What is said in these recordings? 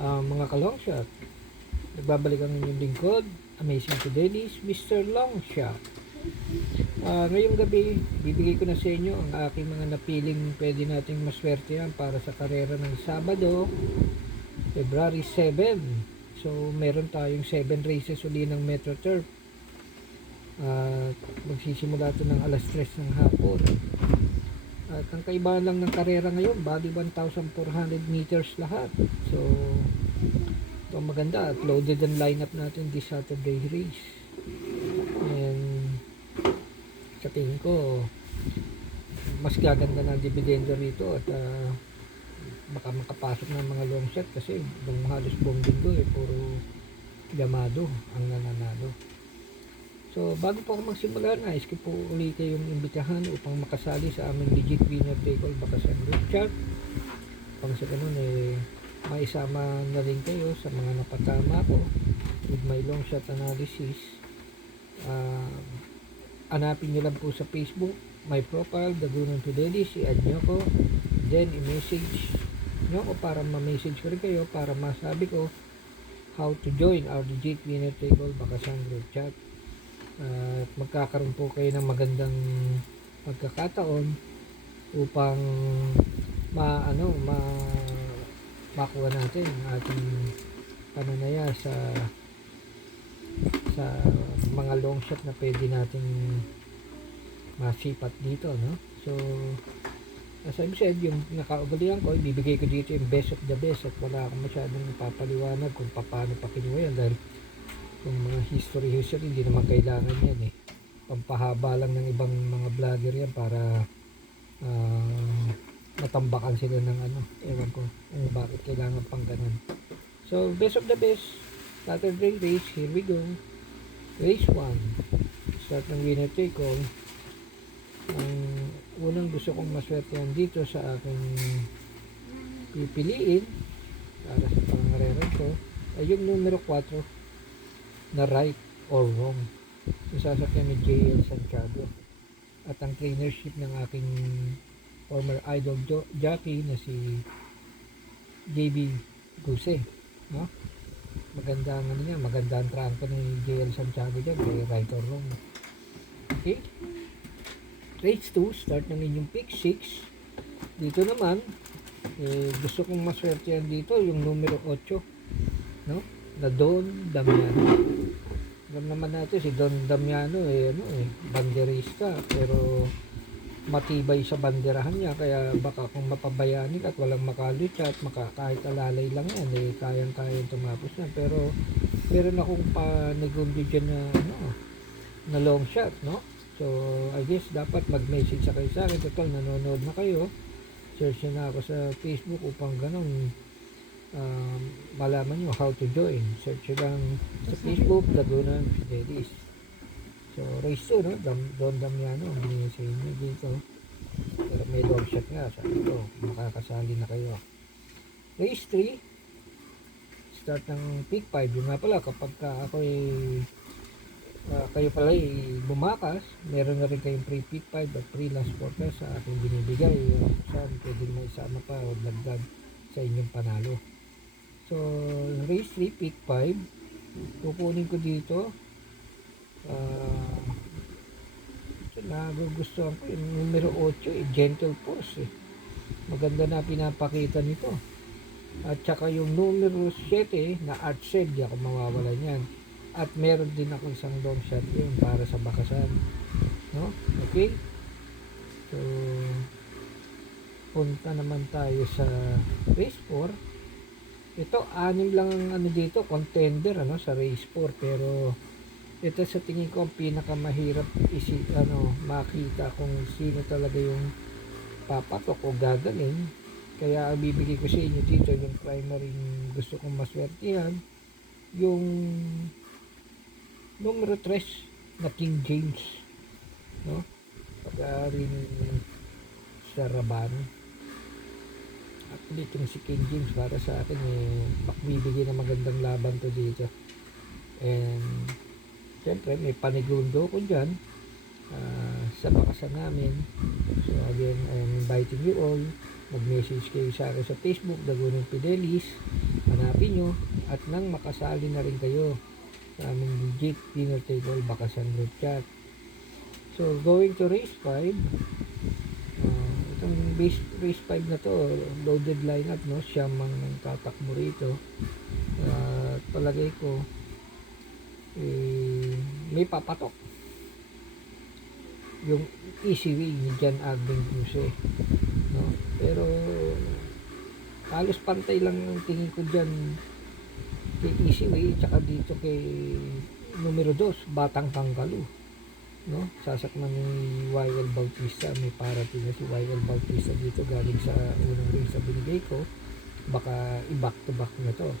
Mga ka-longshot, nagbabalik ang inyong lingkod, Amazing Fidelis, Mr. Longshot. Ngayong gabi, bibigay ko na sa inyo ang aking mga napiling pwede nating maswertehan para sa karera ng Sabado, February 7. So, meron tayong 7 races uli ng Metro Turf. Magsisimula ito ng alas 3 ng hapon. At ang kaibahan lang ng karera ngayon, bali 1,400 meters lahat. So, ito maganda at loaded ang lineup natin this Saturday race. And sa tingin ko, mas gaganda ng dividendo rito at baka makapasok ng mga long shot kasi nung halos buong linggo puro Yamado ang nananalo. So, bago po ako magsimula, nais ko po uli kayong imbitahan upang makasali sa aming legit winner take all bakasan group chat. Pang sa ganun maisama na rin kayo sa mga napatama ko with my long shot analysis. Hanapin nyo lang po sa Facebook, my profile, Dagunan Fidelis, i-add nyo ko, then i-message nyo ko para ma-message ko rin kayo para masabi ko how to join our legit winner take all bakasan group chat. At magkakaroon po kayo ng magandang pagkakataon upang makuha natin ang ating pananaya sa mga long shot na pwede nating masipat dito, no? So, as I've said, yung nakaugalian ko, ibibigay ko dito yung best of the best at wala akong masyadong papaliwanag kung paano pa kinuha yan dahil kung mga history, hindi naman kailangan yan pampahaba lang ng ibang mga vlogger yan para matambakan sila ng ewan ko kung bakit kailangan pang ganun. So, best of the best Saturday race, here we go. Race 1, start ng winner take all. Ang unang gusto kong maswertehan dito sa aking pipiliin para sa pangarera ko ay yung numero 4 na right or wrong. Yung sasakyan ni J.L. Santiago at ang trainership ng aking former idol jockey na si J.B. Guse, no? Maganda ang maganda ang trangko ni J.L. Santiago dyan kay right or wrong. Okay, race 2, start ng inyong pick 6. Dito naman gusto kong maswertehan dito yung numero 8, no? Na Don Damiano. Alam naman natin si Don Damiano banderista pero matibay sa banderahan niya kaya baka kung mapabayaan at walang makalutsa at kahit alalay lang yan kayang-kayang tumapos na pero meron akong panegundi dyan na long shot, no? So I guess dapat mag-message sa kayo sa akin, total nanonood na kayo, search na ako sa Facebook upang ganun malaman nyo how to join. Search lang sa Facebook, Dagunan Fidelis. So, race 2, no? Don Damiano ang binigay sa inyo dito. Pero may long shot nga. Sabi ko, makakasali na kayo. Race 3, start ng pick 5. Yung nga pala, kapag kayo pala bumakas, meron na rin kayong free pick 5 at free last forecast sa aking binibigay. Saan pwede may isama pa o nagdag sa inyong panalo. So, race 3, pick 5. Kukunin ko dito. Nagugustuhan ko yung numero 8, Gentle Force. Maganda na pinapakita nito. At saka yung numero 7 na Artsed, di ako mawawala niyan. At meron din ako isang long shot yun para sa bakasan. No? Okay? So, punta naman tayo sa race 4. Ito, 6 lang dito, contender sa race 4, pero ito sa tingin ko ang pinakamahirap makita kung sino talaga yung papatok o gagaling. Kaya ang bibigay ko sa inyo dito yung primary gusto kong maswertihan, yung numero 3 na King James, no? Pag-aari ni Sarabano. At dito si King James para sa akin magbibigay ng magandang laban to dito. And siyempre may panigundo ko dyan sa bakasan namin. So again, I am inviting you all. Mag-message kayo sa akin sa Facebook, Dagunan Fidelis. hanapin nyo at nang makasali na rin kayo sa aming legit winner take all bakasan group chat. So going to race 5, itong race 5 na to, loaded lineup, no? Siyam ang tatakbo rito. Palagay ko may papatok yung easy way ni John Agben Cruz, no? Pero halos pantay lang ang tingin ko dyan kay easy way tsaka dito kay numero 2 Batang Pangkalu, no? Sasakman ni YL Bautista. May parating na si YL Bautista dito galing sa unang race sa binigay ko. Baka i-back to back na to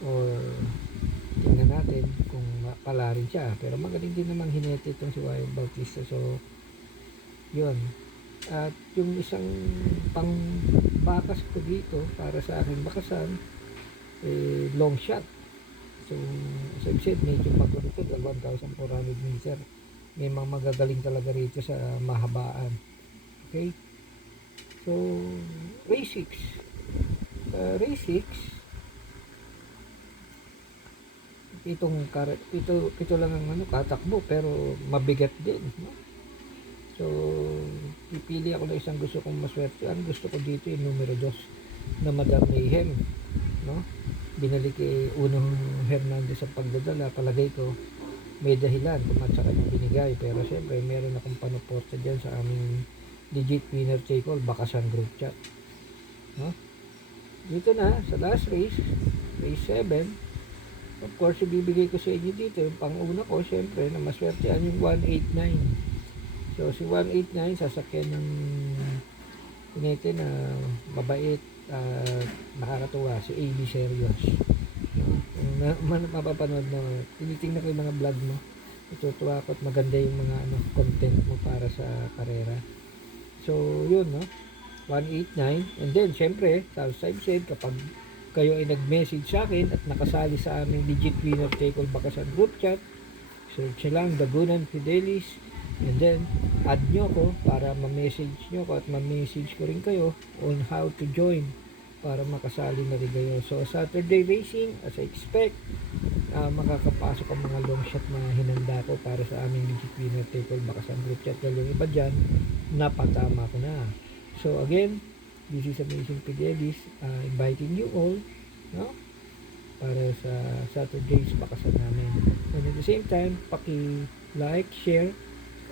or tingnan natin kung pala rin siya, pero magaling din namang hinete itong si YL Bautista. So yun, at yung isang pang bakas ko dito para sa aking bakasan, long shot. So as I've said, medyo pagkurito 1,400 meter. May mga magagaling talaga rito sa mahabaan. Okay, so race 6, race 6, ito lang ang katakbo, pero mabigat din, no? So pipili ako ng isang gusto kong maswerte. Ang gusto ko dito yung numero 2 na Madam Mayhem, no? Binalik Unong Hernandez sa pagdadala. Palagay ko may dahilan kung at sa kanya binigay, pero syempre meron akong panuporta dyan sa aming legit winner take all bakasan group chat, no? Dito na sa last race 7. Of course, ibibigay ko sa inyo dito yung pang-una ko, syempre, na maswertean yung 189. So, si 189, sasakyan ng pinete na mabait at nakakatuwa, si AB Serious. Kung mapapanood mo, tinitingnan ko yung mga vlog mo, itutuwa ko at maganda yung mga content mo para sa karera. So, yun, no? 189. And then, syempre, sa side, kapag kayo ay nag-message sa akin at nakasali sa aming legit winner take all bakasan group chat, search lang Dagunan Fidelis, and then add nyo ko para ma-message nyo ko at ma-message ko rin kayo on how to join para makasali na rin kayo. So Saturday racing, as I expect, makakapasok ang mga long shot na hinanda ko para sa aming legit winner take all bakasan group chat, dahil yung iba dyan napatama ko na. So again, this is Amazing Fidelis, inviting you all, no, para sa Saturday's bakasan namin. And at the same time, paki-like, share,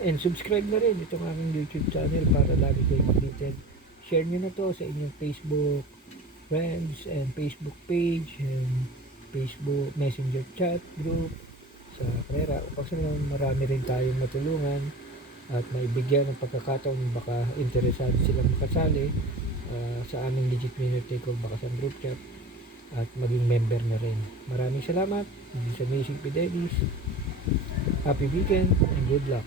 and subscribe na rin itong aming YouTube channel para lagi kayo updated. Share nyo na to sa inyong Facebook friends and Facebook page and Facebook Messenger chat group sa karera. Kasi marami rin tayong matulungan at maibigyan ng pagkakataon baka interesado silang makasali sa aming legit winner take all bakasan group chat at maging member na rin. Maraming salamat. This is Amazing Fidelis. Happy weekend and good luck.